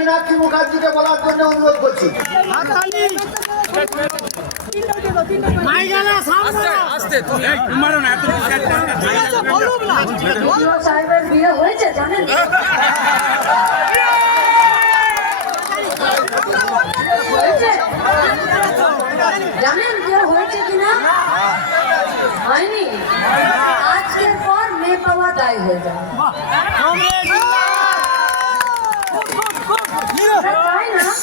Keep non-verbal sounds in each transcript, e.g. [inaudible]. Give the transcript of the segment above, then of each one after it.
মীনাক্ষী মুখার্জিকে বলার জন্য অনুরোধ করছি। সাহেবের বিয়ে হয়েছে জানেন জানেন বিয়ে হয়েছে কিনা? হয়নি। আজকের পর মেয়ে পাওয়া দায় হয়ে যাবে।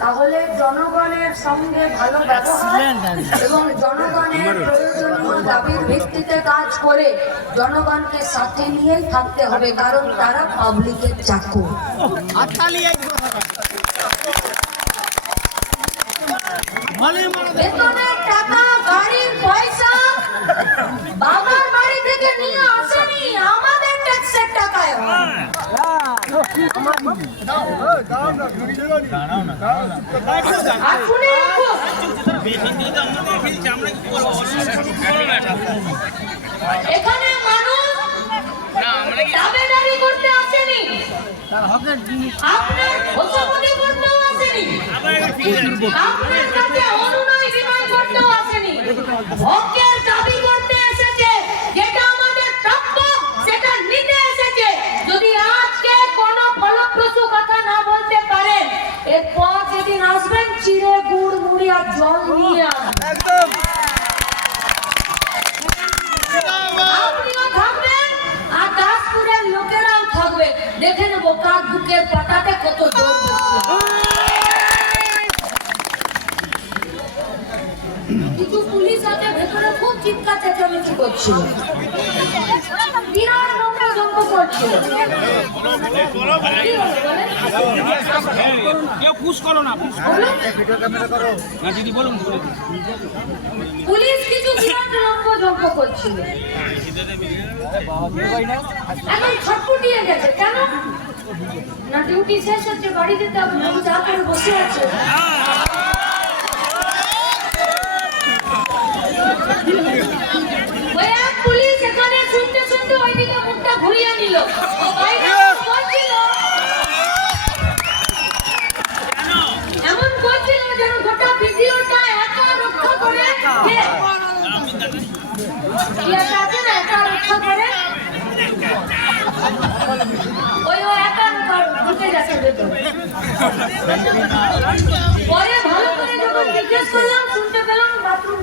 তাহলে জনগণের সঙ্গে ভালো ব্যবহার এবং জনগণের প্রয়োজনীয় দাবির ভিত্তিতে কাজ করে জনগণকে সাথে নিয়েই থাকতে হবে কারণ তারা পাবলিকের চাকর। বেতনের টাকা গাড়ির পয়সা বাবার বাড়ি থেকে নিয়ে আসেনি, আমাদের ট্যাক্সের টাকায়। এখানে মানুষ আপনার আপনার কাছে করতেও হকের দাবি করতে এসেছে যেটা আমাদের প্রাপ্য সেটা নিতে এসেছে। যদি আজকে কোনো ফলপ্রসূ কথা না বলতে পারেন এরপর যেদিন আসবেন চিড়ে গুড় মুড়ি আর জল নিয়ে আসবেন। আপনিও থাকবেন আর দাসপুরের লোকেরাও থাকবে। দেখে নেব কার বুকের পাটাতে কত জোর দিচ্ছে। কিছু পুলিশ আছে ভেতরে খুব চিৎকার চেঁচামেচি করছিল। বিরাট নোংরা জন্ম করছিল। পুলিশ কিছু বিরাট লম্ব জম্প করছিল। এখন ছটপটিয়ে গেছে। কেন? না ডিউটি শেষ হচ্ছে বাড়ি যেতে হবে না করে বসে আছে ওই এক পুলিশ এখানে শুনতে শুনতে ওইদিকে মুখটা ঘুরিয়ে নিল। এমন করছিল। যেন গোটা ভিডিওটা একা রক্ষা করে আছে না, একা রক্ষা করে? ওই, ও একা ঢুকে যাচ্ছে পরে ভালো করে যখন জিজ্ঞেস করলাম বাথরুম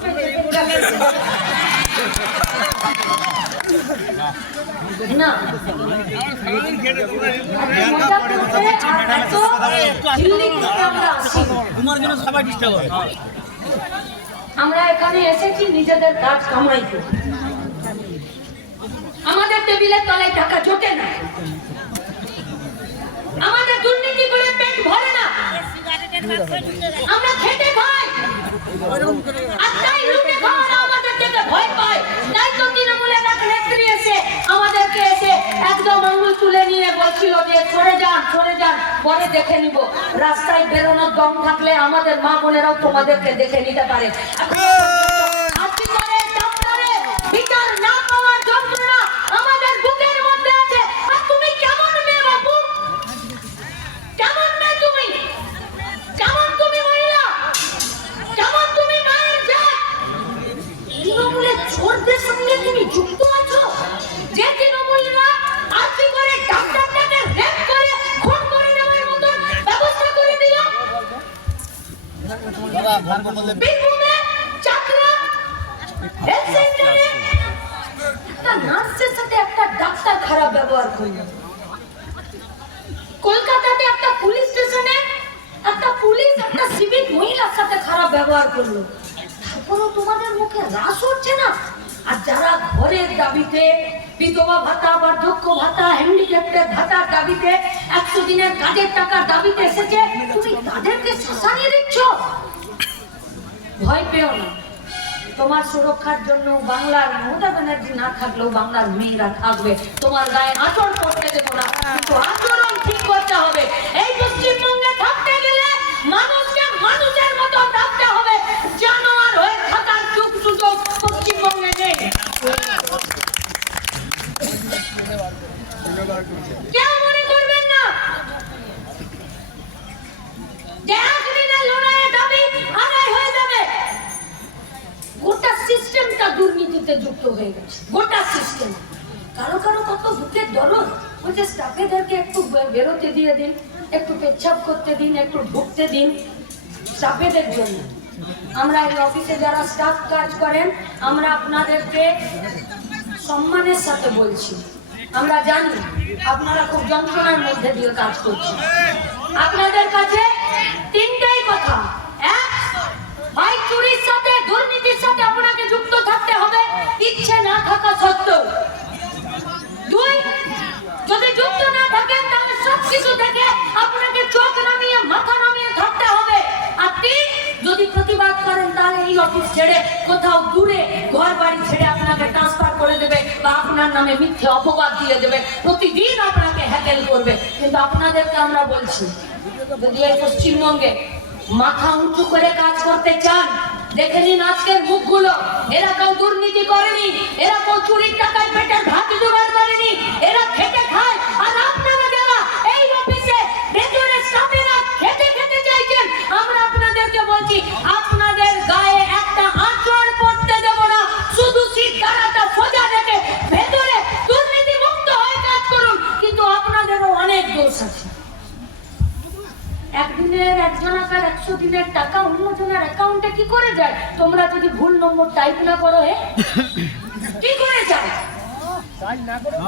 আমরা এখানে এসেছি নিজেদের কাজ কামাই আমাদের টেবিলের তলায় টাকা জোটে না। আমাদের দুর্নীতি করে পেট ভরে না। আমরা খেটে খাই আর এসে আমাদেরকে এসে একদম আঙুল তুলে নিয়ে বলছিল যে, সরে যান সরে যান, পরে দেখে নিব। রাস্তায় বেরোনোর দম থাকলে আমাদের মা বোনেরাও তোমাদেরকে দেখে নিতে পারে। তুমি দিচ্ছ? ভয় পেও না। তোমার সুরক্ষার জন্য বাংলার মমতা ব্যানার্জি না থাকলেও বাংলার মেয়েরা থাকবে। তোমার গায়ে আচরণ করতে দেবো না। কিন্তু আচরণ ঠিক করতে হবে। এই পশ্চিমবঙ্গে থাকতে গেলে মানুষকে মানুষের মতো থাকতে হবে। জানোয়ার হয়ে থাকার যুগ সুযোগ পশ্চিমবঙ্গে নেই। কেউ মনে করবেন না? সিস্টেমটা দুর্নীতিতে যুক্ত হয়ে গেছে, গোটা সিস্টেম কারও কারও কত বুকের দরদ? বলছে স্টাফেদেরকে একটু বেরোতে দিয়ে দিন, একটু পেচ্ছাপ করতে দিন, একটু ঢুকতে দিন স্টাফেদের জন্য। আমরা এই অফিসে যারা স্টাফ কাজ করেন, আমরা আপনাদেরকে সম্মানের সাথে বলছি। আমরা জানি আপনারা খুব যন্ত্রণার মধ্যে দিয়ে কাজ করছেন। আপনাদের কাছে তিনটাই কথা। এক ভাই চুরির সাথে দুর্নীতির সাথে আপনাকে যুক্ত থাকতে হবে ইচ্ছে না থাকা সত্ত্বেও, দুই, যদি যুক্ত না থাকেন, তাহলে সব কিছু দেখে আপনাকে চোখ নামিয়ে, মাথা নামিয়ে থাকতে হবে। আর তিন, যদি প্রতিবাদ করেন, তাহলে এই অফিস ছেড়ে কোথাও দূরে ঘর বাড়ি ছেড়ে আপনাকে ট্রান্সফার করে দেবে বা আপনার নামে মিথ্যে অপবাদ দিয়ে দেবে। প্রতিদিন আপনাকে হ্যাকেল করবে। কিন্তু আপনাদেরকে আমরা বলছি, যদি এই পশ্চিমবঙ্গে মাথা উঁচু করে কাজ করতে চান দেখে নিন আজকের মুখগুলো। এরা কেউ দুর্নীতি করেনি, এরা কেউ চুরির টাকায় পেটের ভাত জোগাড় করেনি, এরা খেটে খায়। আর আপনারা যারা এই অফিসে ভেতরে স্টাফেরা খেতে খেতে চাইছেন আমরা আপনাদেরকে বলছি আপনাদের একদিনের একজনাকার একশো দিনের টাকা অন্য জনের অ্যাকাউন্টে কি করে যায়? তোমরা যদি ভুল নম্বর টাইপ না করো, হে। কি করে যায়?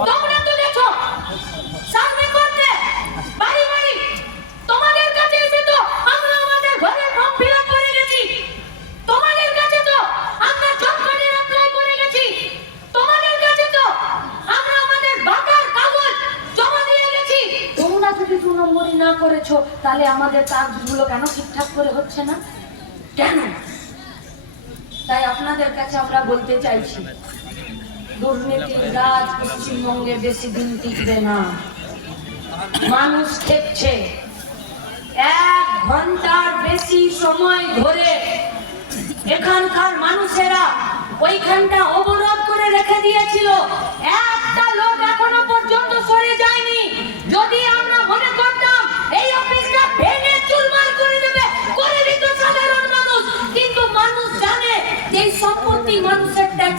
তোমরা তো দেখো সার্ভে করতে বাড়ি বাড়ি তোমাদের কাছে এসে তো আমরা আমাদের ঘরের ফর্ম ফিল করে গেছি তোমাদের কাছে তো আমরা জব কার্ডের অ্যাপ্লাই করে গেছি তোমাদের কাছে তো আমরা আমাদের বাটার কাগজ জমা দিয়ে গেছি তোমরা যদি দু নম্বরই না করেছ তাহলে আমাদের কাজগুলো কেন ঠিকঠাক করে হচ্ছে না কেন তাই আপনাদের কাছে আমরা বলতে চাইছি। দুর্নীতির রাজ পশ্চিমবঙ্গে বেশি দিন টিকবে না। মানুষ খেপছে। এক ঘণ্টার বেশি সময় ধরে এখানকার মানুষেরা ওইখানটা অবরোধ করে রেখে দিয়েছিল। একটা লোক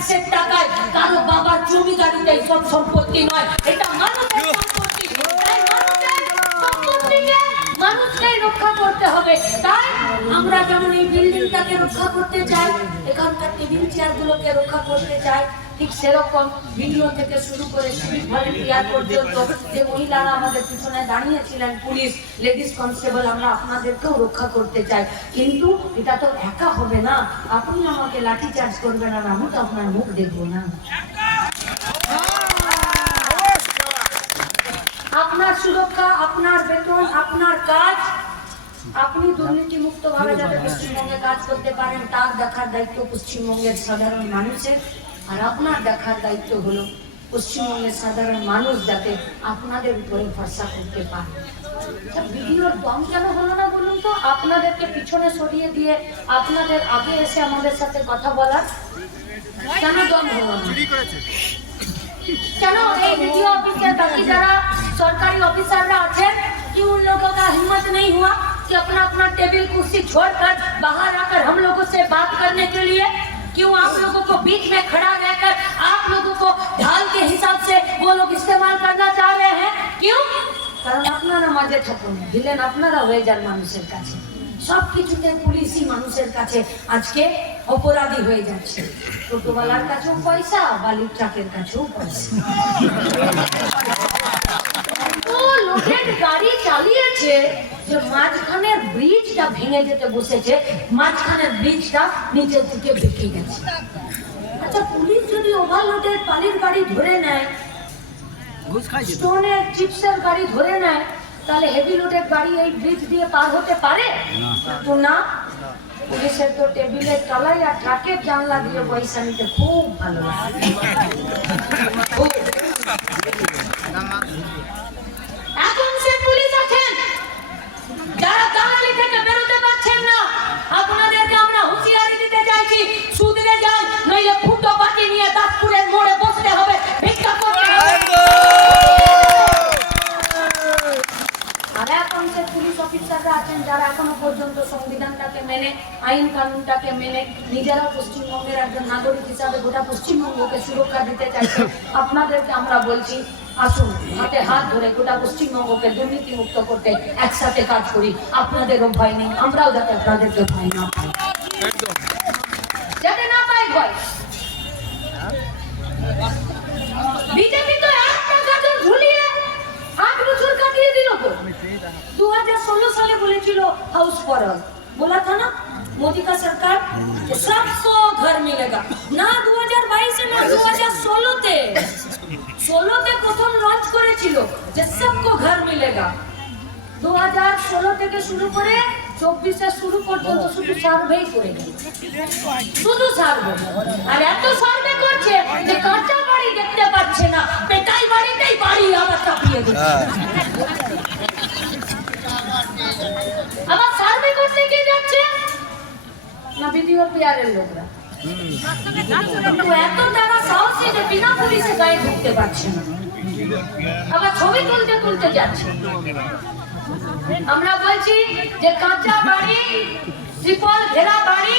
ট্যাক্সের টাকায় কারও বাবার জমিদারিতে এই সব সম্পত্তি নয়। এটা মানুষের সম্পত্তি। তাই মানুষের সম্পত্তিকে মানুষকে রক্ষা করতে হবে। তাই আমরা যেমন এই বিল্ডিংটাকে রক্ষা করতে চাই এখানকার টেবিল চেয়ারগুলোকে রক্ষা করতে চাই ঠিক সেরকম ভিডিও থেকে শুরু করে ভলেন্টিয়ার পর্যন্ত যে মহিলারা আমাদের পিছনে দাঁড়িয়েছিলেন, পুলিশ লেডিস কনস্টেবল আমরা আপনাদেরকেও রক্ষা করতে চাই। কিন্তু এটা তো একা হবে না। আপনি আমাকে লাঠি চার্জ করবেন আর আমি তো আপনার মুখ দেখব না। আপনার সুরক্ষা, আপনার বেতন, আপনার কাজ, আপনি দুর্নীতি মুক্ত ভাবে যাতে পশ্চিমবঙ্গে কাজ করতে পারেন, তার দেখার দায়িত্ব পশ্চিমবঙ্গের সাধারণ মানুষের। আর আপনার দেখার দায়িত্ব হলো পশ্চিমবঙ্গের সাধারণ মানুষ যাতে আপনাদের উপরে ভরসা করতে পারে আচ্ছা, ভিডিওর দম কেন হলো না বলুন তো আপনাদেরকে পিছনে সরিয়ে দিয়ে আপনাদের আগে এসে আমাদের সাথে কথা বলার কেন দম হলো না चलो ये वीडियो ऑफिसर बाकी जरा सरकारी ऑफिसर आते कि उन लोगों का हिम्मत नहीं हुआ कि अपना अपना टेबल कुर्सी छोड़कर बाहर आकर हम लोगों से बात करने के लिए क्यों आप लोगों को बीच में खड़ा रहकर आप लोगों को ढाल के हिसाब से वो लोग इस्तेमाल करना चाह रहे हैं क्यों কারণ আপনারা মাঝে থাকুন দিলেন আপনারা হয়ে যান মানুষের কাছে সব কিছুতে পুলিশই মানুষের কাছে আজকে অপরাধী হয়ে যাচ্ছে টোটোওয়ালার কাছেও পয়সা বালির ট্রাকের কাছেও পয়সা ও লোকের গাড়ি চালিয়েছে যে মাঝখানের ব্রিজটা ভেঙে যেতে বসেছে মাঝখানের ব্রিজটা নিচের দিকে বেঁকে গেছে। আচ্ছা পুলিশ যদি ওভারলোডের বালির গাড়ি ধরে নেয় স্টোনের চিপসের গাড়ি ধরে নেয় তাহলে হেভি লোডের গাড়ি এই ব্রিজ দিয়ে পার হতে পারে? তো না। পুলিশের তো টেবিলের তলায় আর ট্রাকের জানলা দিয়ে পয়সা নিতে খুব ভালো লাগে। [laughs] যারা এখনও পর্যন্ত সংবিধানটাকে মেনে, আইন কানুনটাকে মেনে নিজেরা পশ্চিমবঙ্গের একজন নাগরিক হিসাবে গোটা পশ্চিমবঙ্গকে সুরক্ষা দিতে চাইছে, আপনাদেরকে আমরা বলছি, আসুন, হাতে হাত ধরে গোটা পশ্চিমবঙ্গকে দুর্নীতি মুক্ত করতে একসাথে কাজ করি। আপনাদেরও ভয় নেই, আমরাও যাতে আপনাদেরকে ভয় না পাই। चलो हाउस पर बोला था ना मोदी का सरकार कि सबको घर मिलेगा না দু হাজার বাইশে না দু হাজার ষোলোতে ষোলোতে প্রথম লঞ্চ করেছিল যে সবকো ঘর মিলেগা দু হাজার ষোলো থেকে শুরু করে চব্বিশে শুরু পর্যন্ত শুধু সার্ভেই করে গেল শুধু সার্ভে আর এত সার্ভে করছে যে কাঁচা বাড়ি দেখতে পাচ্ছে না বেকাই বাড়িতেই বাড়ি আবার চাপিয়ে দিচ্ছে না বিডিও পিয়ারের লোকরা। কিন্তু এত টাকা সাহসী যে বিনা পুলিশে গায়ে ঢুকতে পারছে না। আবার ছবি তুলতে তুলতে যাচ্ছে। আমরা বলছি যে কাঁচা বাড়ি ত্রিপল ঘেরা বাড়ি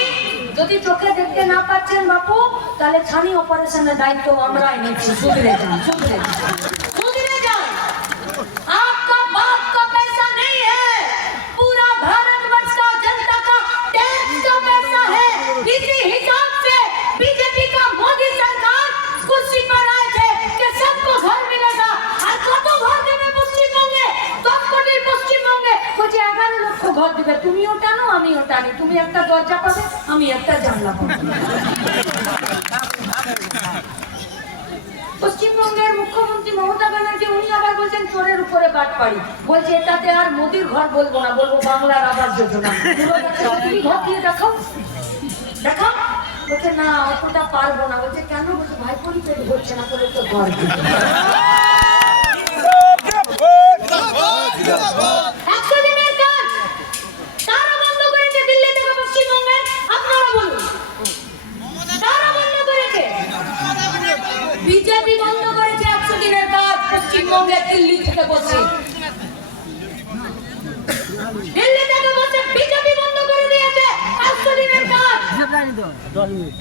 যদি চোখে দেখতে না পাচ্ছেন বাপু তাহলে ছানি অপারেশনের দায়িত্ব আমরাই নিচ্ছি। সুধরে যান সুধরে যান। সুধরে তুমিও টানো আমিও টানি তুমি একটা দরজা পাবে, আমি একটা জানলা পাবো। পশ্চিমবঙ্গের মুখ্যমন্ত্রী মমতা ব্যানার্জি, উনি আবার বলছেন চোরের উপরে বাট পাড়ি বলছে, এটাতে আর মোদির ঘর বলব না, বলব বাংলার আবাস যোজনা। ঘর দিয়ে দেখাও। দেখাও। বলছে, না, অতটা পারব না। বলছে, কেন? বলছে ভাই পরিচয় হচ্ছে না করে তো ঘর দিতে একশো দিনের কাজ কারা বন্ধ করেছে দিল্লি থেকে পশ্চিমবঙ্গে আপনারা বলুন কারা বন্ধ করেছে বিজেপি বন্ধ করেছে একশো দিনের কাজ পশ্চিমবঙ্গে দিল্লি থেকে বসে দিল্লি থেকে বসে বিজেপি বন্ধ করে দিয়েছে একশো দিনের কাজ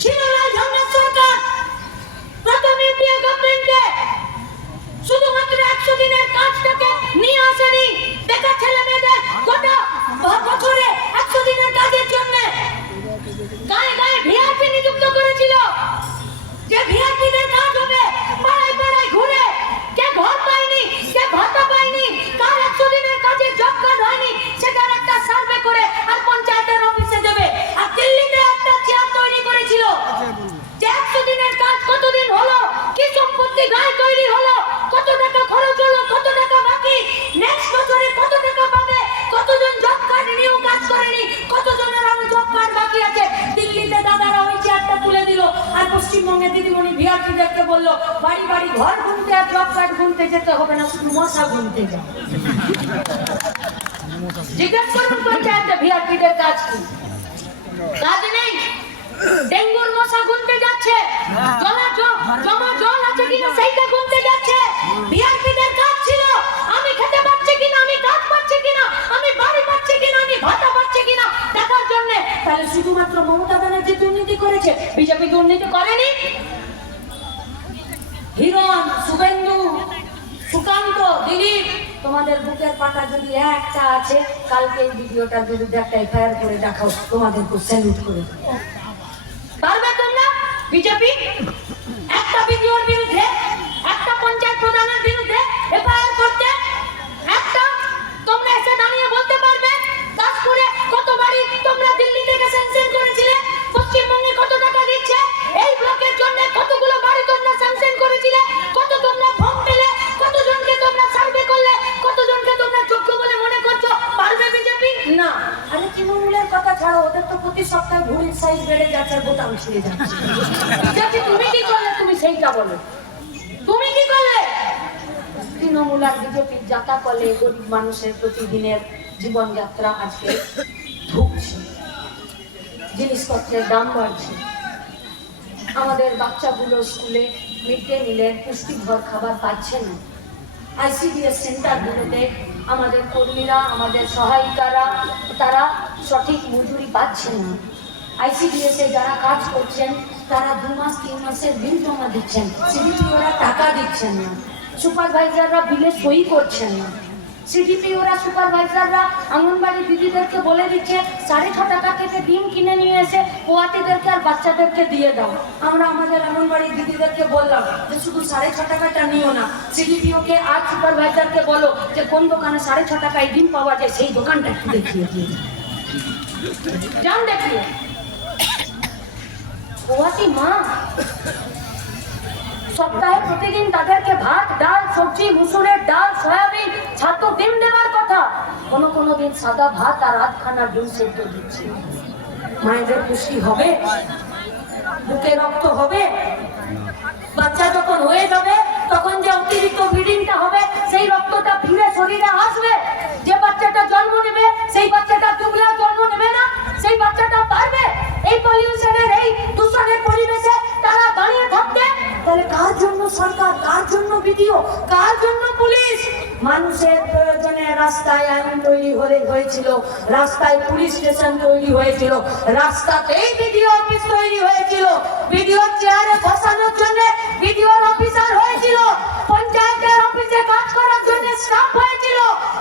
ছিল লাল ঝান্ডার সরকার প্রথম ইন্ডিয়া গভর্নমেন্টে শুধুমাত্র একশো দিনের কাজটাকে নিয়ে আসেনি বেকার ছেলে মেয়েদের গোটা ব- বছরে একশো দিনের কাজের জন্য গায়ে গায়ে ভিআরপি নিযুক্ত করেছিল যে ভিআরপিদের কাজ হবে পাড়ায় পাড়ায় ঘুরে কে ঘর পায়নি কে ভাতা পায়নি কার একশো দিনের কাজের জব কার্ড হয়নি সেটার একটা সার্ভে করে আর পঞ্চায়েতের অফিসে দেবে আর দিল্লিতে একটা চেয়ার তৈরি করেছিল যে একশো দিনের কাজ কতদিন হলো কি সম্পত্তি গায়ে তৈরি হলো কত টাকা খরচ হলো কত টাকা বাকি নেক্সট বছরে কত টাকা পাবে কতজন জব কার্ড নিয়েও কাজ করেনি কতজনের আরও জব কার্ড বাকি আছে দিল্লিতে দাদারা ওই চেয়ারটা তুলে দিল আর পশ্চিমবঙ্গে দিদিমণি ভিআরপিদেরকে বলল, বাড়ি বাড়ি ঘর গুনতে আর জব কার্ড গুনতে যেতে হবে না, শুধু মশা গুনতে যাও। জিজ্ঞেস করুন পঞ্চায়েতে কাজ কি? কাজ নেই। ডেঙ্গুর মশা যাচ্ছে। জমা জ- জমা জল আছে কিনা সেইটা যাচ্ছে। কাজ ছিল। আমি খেতে পাচ্ছি কিনা, আমি কাজ পাচ্ছি কিনা, আমি বাড়ি পাচ্ছি কিনা, আমি ভাতা পাচ্ছি কিনা, দেখার জন্য। তাহলে শুধুমাত্র মমতা ব্যানার্জি দুর্নীতি করেছে, বিজেপি দুর্নীতি করেনি হিরণ, শুভেন্দু, সুকান্ত, দিলীপ, তোমাদের বুকের পাটা যদি একটা আছে, কালকে এই ভিডিওটার বিরুদ্ধে একটা এফআইআর করে দেখাও, তোমাদেরকে স্যালুট করে দেবো। প্যান্টের বোতাম ছিঁড়ে যাচ্ছে যাচ্ছে তুমি কি করলে? তুমি সেইটা বলো। তুমি কি করলে? তৃণমূল আর বিজেপির যাতা কলে গরিব মানুষের প্রতিদিনের জীবনযাত্রা আজকে ঢুকছে। জিনিসপত্রের দাম বাড়ছে। আমাদের বাচ্চাগুলো স্কুলে মিড ডে মিলের পুষ্টিকর খাবার পাচ্ছে না। আইসিডিএস সেন্টারগুলোতে আমাদের কর্মীরা, আমাদের সহায়িকারা, তারা সঠিক মজুরি পাচ্ছে না। আইসিডিএস যারা কাজ করছেন, তারা দু মাস, তিন মাসের বিল জমা দিচ্ছেন। সিডিপি ওরা টাকা দিচ্ছেন না। সুপারভাইজাররা বিলে সই করছেন না। সিডিপি ওরা সুপারভাইজাররা অঙ্গনবাড়ি দিদিদেরকে বলে দিচ্ছে, সাড়ে ছ টাকা থেকে ডিম কিনে নিয়ে এসে পোয়াতিদেরকে আর বাচ্চাদেরকে দিয়ে দাও। আমরা আমাদের অঙ্গনবাড়ি দিদিদেরকে বললাম যে, শুধু সাড়ে ছ টাকাটা নিও না। সিডিপিওকে আর সুপারভাইজারকে বলো যে, কোন দোকানে সাড়ে ছ টাকায় ডিম পাওয়া যায়, সেই দোকানটা একটু দেখিয়ে দিয়ে যান দেখিয়ে। পোয়াতি মা। সপ্তাহে প্রতিদিন তাদেরকে ভাত, ডাল, সবজি, মুসুরের ডাল, সয়াবিন ছাত্র ডিম দেওয়ার কথা। কোনো কোনো দিন সাদা ভাত আর আধখানা ডিম সেদ্ধ দিচ্ছে। মায়েদের খুশি হবে, বুকে রক্ত হবে। বাচ্চা যখন হয়ে যাবে তখন যে অতিরিক্ত ব্লিডিংটা হবে, সেই রক্তটা ফিরে শরীরে আসবে। যে বাচ্চাটা জন্ম নেবে, সেই বাচ্চাটা টুকলা জন্ম নেবে না, সেই বাচ্চাটা পারবে। এই পলিউশনের এই দূষণের পরিবেশে তারা দাঁড়িয়ে থাকতে তাহলে কার জন্য সরকার, কার জন্য ভিডিও কার জন্য পুলিশ? মানুষের প্রয়োজনে রাস্তায় আইন তৈরি হয়েছিল, রাস্তায় পুলিশ স্টেশন তৈরি হয়েছিল, রাস্তাতেই ভিডিও অফিস তৈরি হয়েছিল। ভিডিও চেয়ারে বসানোর জন্য ভিডিওর অফিসার হয়েছিল। পঞ্চায়েতের অফিসে কাজ করার জন্য স্টাফ হয়েছিল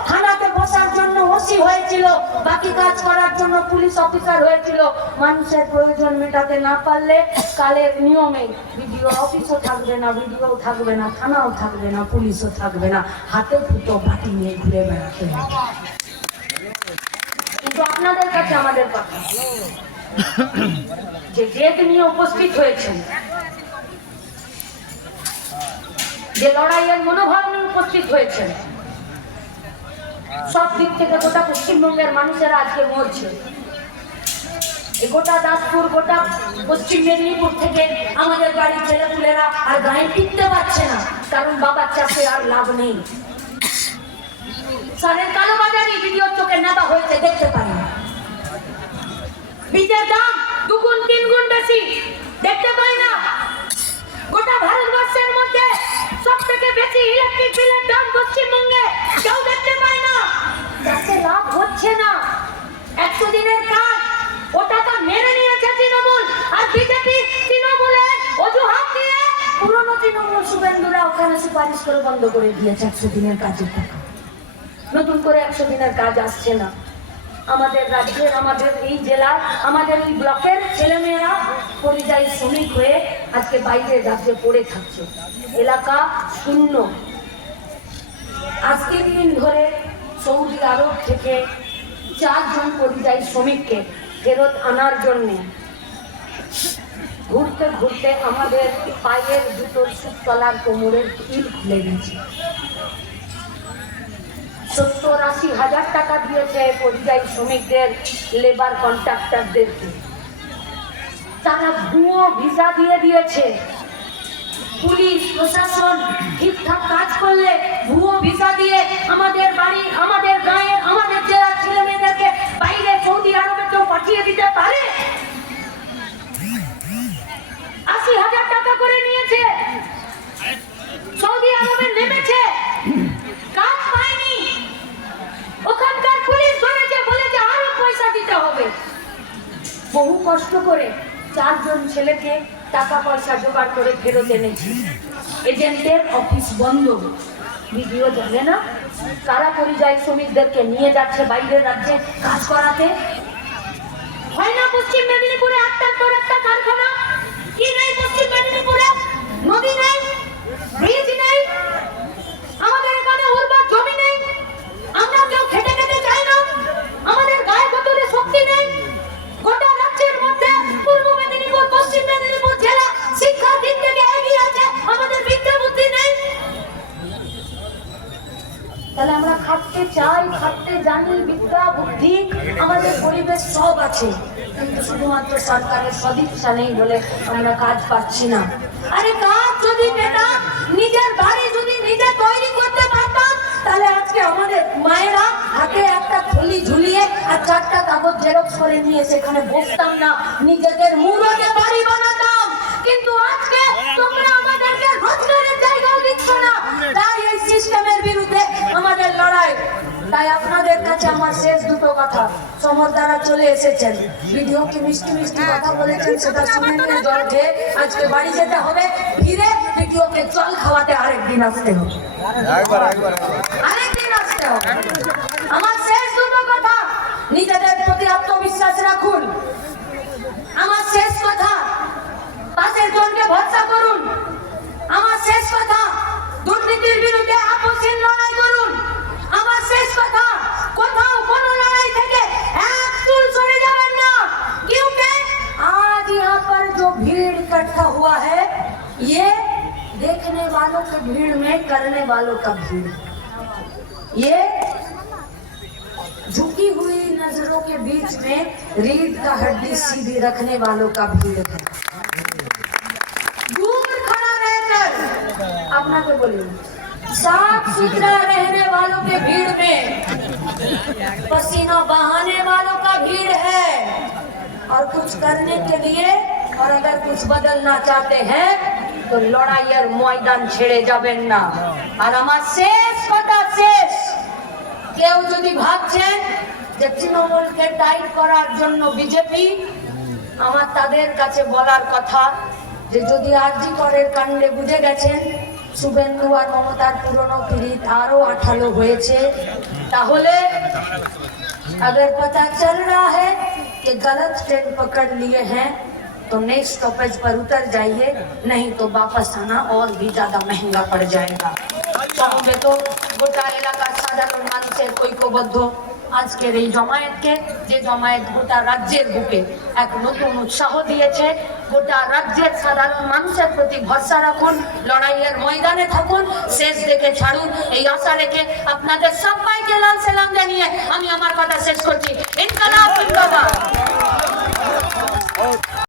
থানাতে বসার জন্য ওসি হয়েছিল বাকি কাজ করার জন্য পুলিশ অফিসার হয়েছিল। মানুষের প্রয়োজন মেটাতে না পারলে কালের নিয়মে ভিডিও অফিসও থাকবে না ভিডিও থাকবে না, থানাও থাকবে না, পুলিশও থাকবে না। হাতে ফুটো বাটি নিয়ে ঘুরে বেড়াতে হবে। কিন্তু আপনাদের কাছে আমাদের কথা। যে জেদ নিয়ে উপস্থিত হয়েছেন, যে লড়াইয়ের মনোভাব নিয়ে উপস্থিত হয়েছেন সব দিক থেকে গোটা পশ্চিমবঙ্গের মানুষেরা আজকে মরছে। গোটা দাসপুর, গোটা পশ্চিম মেদিনীপুর থেকে আমাদের বাড়ির ছেলেপুলেরা আর গায়ে টিকতে পারছে না, কারণ বাবার চাষে আর লাভ নেই। সারের কালো ভিডিও চোখে নেতা হয়েছে, দেখতে পারেন। বীজের দাম দুগুণ তিন বেশি, দেখতে পাই না। গোটা ভারতবর্ষের মধ্যে সব থেকে বেশি ইলেকট্রিক বিলের দাম পশ্চিমবঙ্গে কেউ দেখতে পায় না। চাষে লাভ হচ্ছে না। একশো দিনের কাজ ও টাকা মেরে নিয়েছে তৃণমূল, আর বিজেপি তৃণমূলের অজুহাত দিয়ে পুরনো তৃণমূল শুভেন্দুরা ওখানে সুপারিশ করে বন্ধ করে দিয়েছে একশো দিনের কাজের টাকা। নতুন করে একশো দিনের কাজ আসছে না। আমাদের রাজ্যের, আমাদের এই জেলার, আমাদের এই ব্লকের ছেলেমেয়েরা পরিযায়ী শ্রমিক হয়ে আজকে বাইরের রাজ্যে পড়ে থাকছে। এলাকা শূন্য। আজকের দিন ধরে সৌদি আরব থেকে চারজন পরিযায়ী শ্রমিককে ফেরত আনার জন্যে ঘুরতে ঘুরতে আমাদের পায়ের জুতোর সুতলার কোমরের ইল খুলে গেছে সত্তর আশি হাজার টাকা দিয়েছে পরিযায়ী শ্রমিকদের লেবার কন্ট্রাক্টরদেরকে তারা ভুয়ো ভিসা দিয়ে দিয়েছে। পুলিশ, প্রশাসন ঠিকঠাক কাজ করলে ভুয়ো ভিসা দিয়ে আমাদের বাড়ি, আমাদের গাঁয়ের, আমাদের জেলার ছেলে মেয়েদেরকে বাইরে সৌদি আরবে কেউ পাঠিয়ে দিতে পারে আশি হাজার টাকা করে নিয়েছে সৌদি আরবে নেমেছে কাজ পায়নি ওখানকার পুলিশ ধরেছে বলেছে আরও পয়সা দিতে হবে বহু কষ্ট করে চারজন ছেলেকে টাকা পয়সা জোগাড় করে ফেরত এনেছি। এজেন্টের অফিস বন্ধ। ভিডিও জানে না? কারা পরিযায়ী শ্রমিকদেরকে নিয়ে যাচ্ছে বাইরের রাজ্যে কাজ করাতে? হয় না পশ্চিম মেদিনীপুরে একটার পর একটা কারখানা? কি নেই পশ্চিম মেদিনীপুরে? নদী নেই? ব্রিজ নেই আমাদের এখানে উর্বর জমি নেই আমরা কেউ খেটে খেটে চাই না আমাদের গায়ে ভেতরে শক্তি নেই গোটা রাজ্যের মধ্যে পূর্ব মেদিনীপুর পশ্চিম মেদিনীপুর জেলা শিক্ষার দিক থেকে এগিয়ে আছে আমাদের বিদ্যা বুদ্ধি নেই তাহলে আমরা খাটতে চাই খাটতে জানি বিদ্যা বুদ্ধি আমাদের পরিবেশ সব আছে কিন্তু শুধুমাত্র সরকারের সদিচ্ছা নেই বলে আমরা কাজ পাচ্ছি না। আরে কাজ যদি পেতাম নিজের বাড়ি যদি নিজে তৈরি করতে পারতাম, তাহলে আজকে আমাদের মায়েরা হাতে একটা থলি ঝুলিয়ে আর চারটা কাগজ জেরক্স করে নিয়ে সেখানে বসতাম না, নিজেদের মুরগে বাড়ি বানাতাম। কিন্তু আজকে তোমরা আমাদেরকে রোজগারের জায়গাও দিচ্ছ না। তাই এই সিস্টেমের বিরুদ্ধে আমাদের লড়াই। তাই কাছে আমার শেষ দুটো কথা। সমর দ্বারা চলে এসেছেন। ভিডিও কি মিষ্টি মিষ্টি কথা বলেছেন সেটা শুনে নিয়ে জল খেয়ে আজকে বাড়ি যেতে হবে। ফিরে ভিডিওকে জল খাওয়াতে আরেকদিন আসতে হবে। আরেকদিন আসতে হবে। আমার শেষ দুটো কথা নিজেদের প্রতি আত্মবিশ্বাস রাখুন। আমার শেষ কথা পাশের জনকে ভরসা করুন। আমার শেষ কথা দুর্নীতির বিরুদ্ধে আপসীন লড়াই করুন। আমার শেষ কথা কোথাও কোন লড়াই থেকে এক চুল সরে যাবেন না क्योंकि आज यहाँ पर जो भीड़ इकट्ठा हुआ है ये देखने वालों की भीड़ में करने वालों का भीड़ ये झुकी हुई नजरों के बीच में रीढ़ का हड्डी सीधी रखने वालों का भीड़ है दूर खड़ा रहकर আপনাকে বলি साफ सुथरा रहने वालों के भीड़ में पसीना बहाने वालों का भीड़ है और कुछ करने के लिए और अगर कुछ बदलना चाहते हैं तो লড়াইয়ের ময়দান ছেড়ে যাবেন না আর আমার শেষ কথা শেষ কেউ যদি ভাবছেন যে তৃণমূলকে টাইট করার জন্য বিজেপি আমার তাদের কাছে বলার কথা যে যদি আরজি করের কাণ্ডে বুঝে গেছেন শুভেন্দু আর মমতার পুরনো পীড়িত আরো আঠালো হয়েছে তাহলে अगर पता चल रहा है कि गलत ट्रेन पकड़ लिए हैं तो नेक्स्ट स्टॉपेज पर उतर जाइए नहीं तो वापस आना और भी ज्यादा महंगा पड़ जाएगा সমবেত গোটা এলাকার সাধারণ মানুষের ঐক্যবদ্ধ আজকের এই জমায়েতকে, যে জমায়েত গোটা রাজ্যের বুকে এক নতুন উৎসাহ দিয়েছে, গোটা রাজ্যের সাধারণ মানুষের প্রতি ভরসা রাখুন, লড়াইয়ের ময়দানে থাকুন, শেষ দেখে ছাড়ুন। এই আশা রেখে আপনাদের সবাইকে লাল সেলাম জানিয়ে আমি আমার কথা শেষ করছি। ইনকালাব